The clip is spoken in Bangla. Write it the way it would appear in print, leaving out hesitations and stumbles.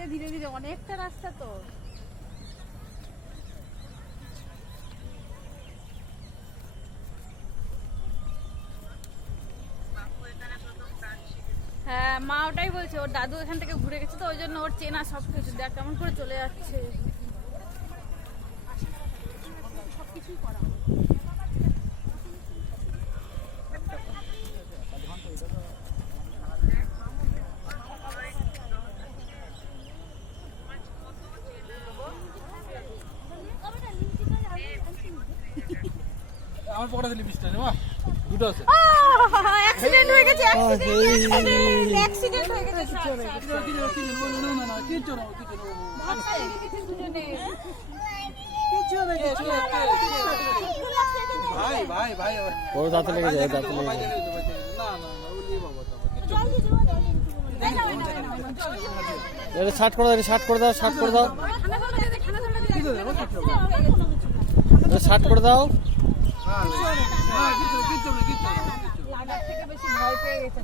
যাচ্ছে ধীরে ধীরে, অনেকটা রাস্তা তো। হ্যাঁ, মা ওটাই বলছে, ওর দাদু এখান থেকে ঘুরে গেছে তো, ওই জন্য ওর চেনা সব কিছু। দেখ কেমন করে চলে যাচ্ছে। সবকিছুই করা আমার পকেটে দিলি 20 টাকা মা, দুটো আছে। অ্যাক্সিডেন্ট হয়ে গেছে, অ্যাক্সিডেন্ট হয়ে গেছে। না না কিছু না, ভাই ভাই ভাই ওর দাঁতে লেগে যায়, দাঁতে লেগে যায়। না না ওলি বাবা তো কিছু এটা শার্ট করে দাও, শার্ট করে দাও, শার্ট করে দাও, শার্ট করে দাও। না কিছু কিছু কিছু লাগার থেকে বেশি ভয় পেয়ে গেছে।